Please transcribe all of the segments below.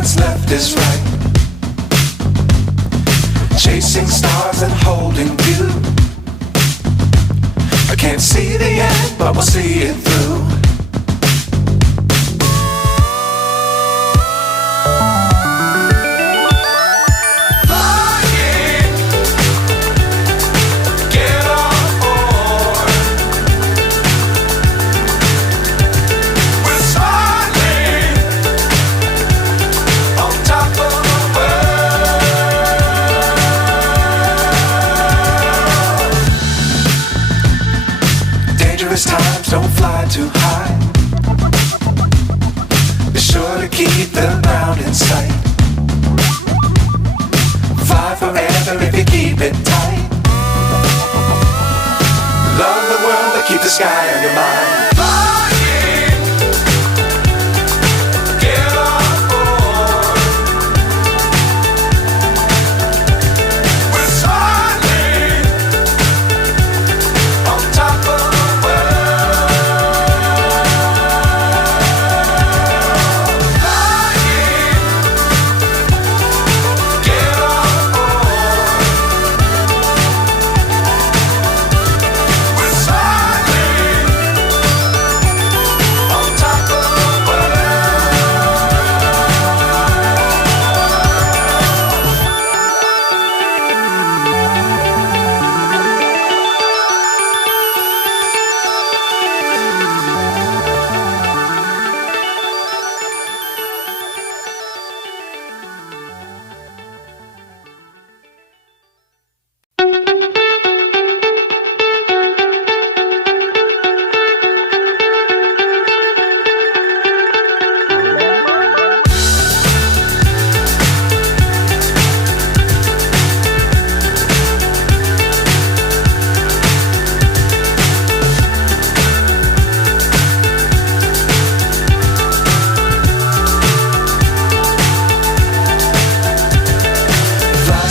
what's left is right. Chasing stars and holding you. I can't see the end, but we'll see it through. Times don't fly too high. Be sure to keep the ground in sight. Fly forever if you keep it tight. Love the world but keep the sky on your mind.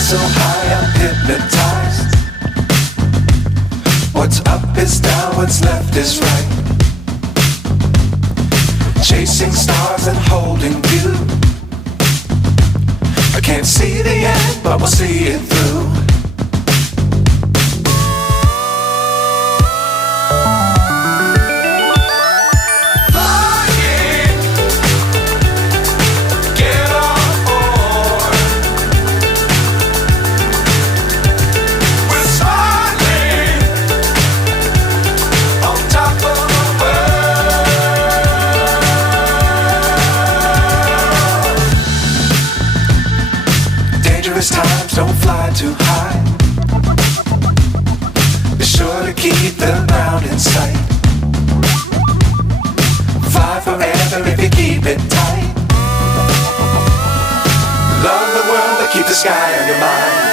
So high I'm hypnotized. What's up is down, what's left is right. Chasing stars and holding you. I can't see the end, but we'll see it through. Times don't fly too high. Be sure to keep the ground in sight. Fly forever if you keep it tight. Love the world but keep the sky on your mind.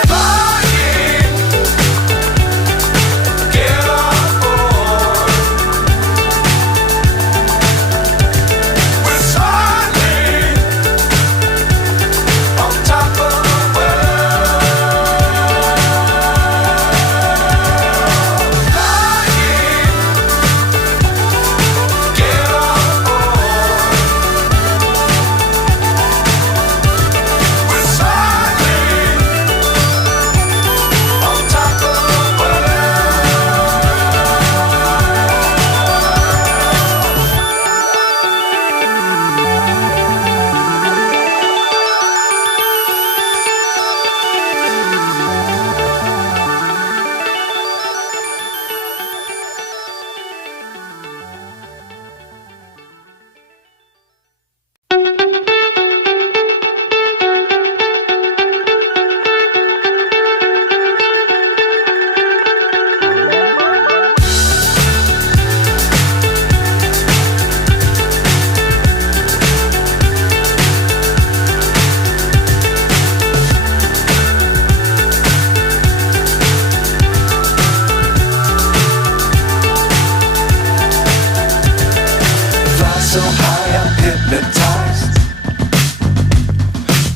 So high I'm hypnotized.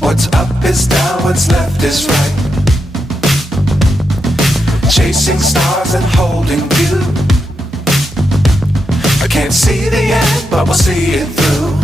What's up is down, what's left is right. Chasing stars and holding you. I can't see the end, but we'll see it through.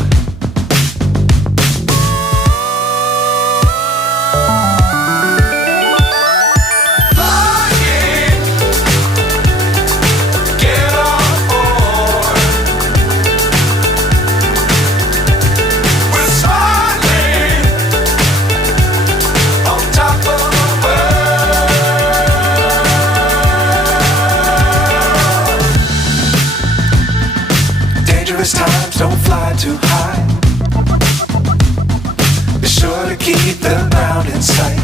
don't fly too high. Be sure to keep the ground in sight.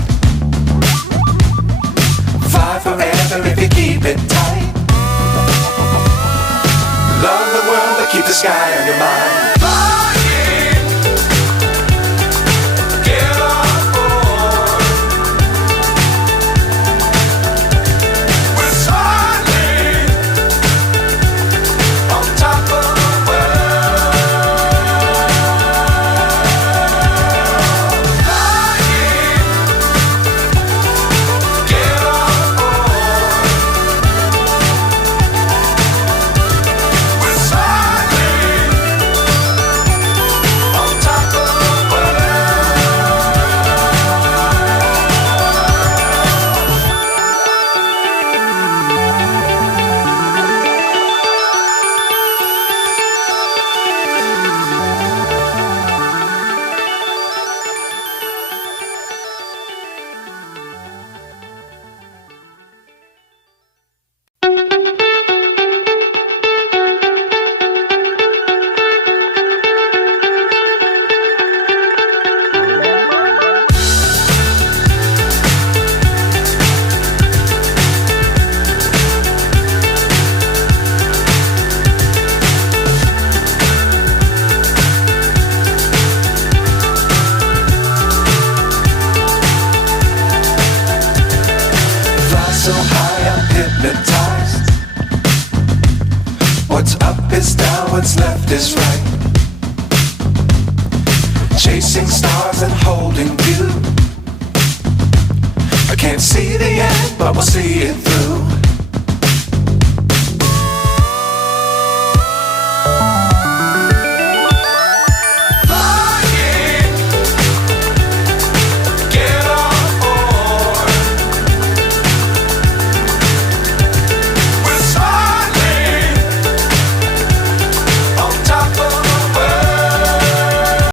Fly forever if you keep it tight. Love the world, but keep the sky on your mind. So high I'm hypnotized. What's up is down, what's left is right. Chasing stars and holding you. I can't see the end, but we'll see it through.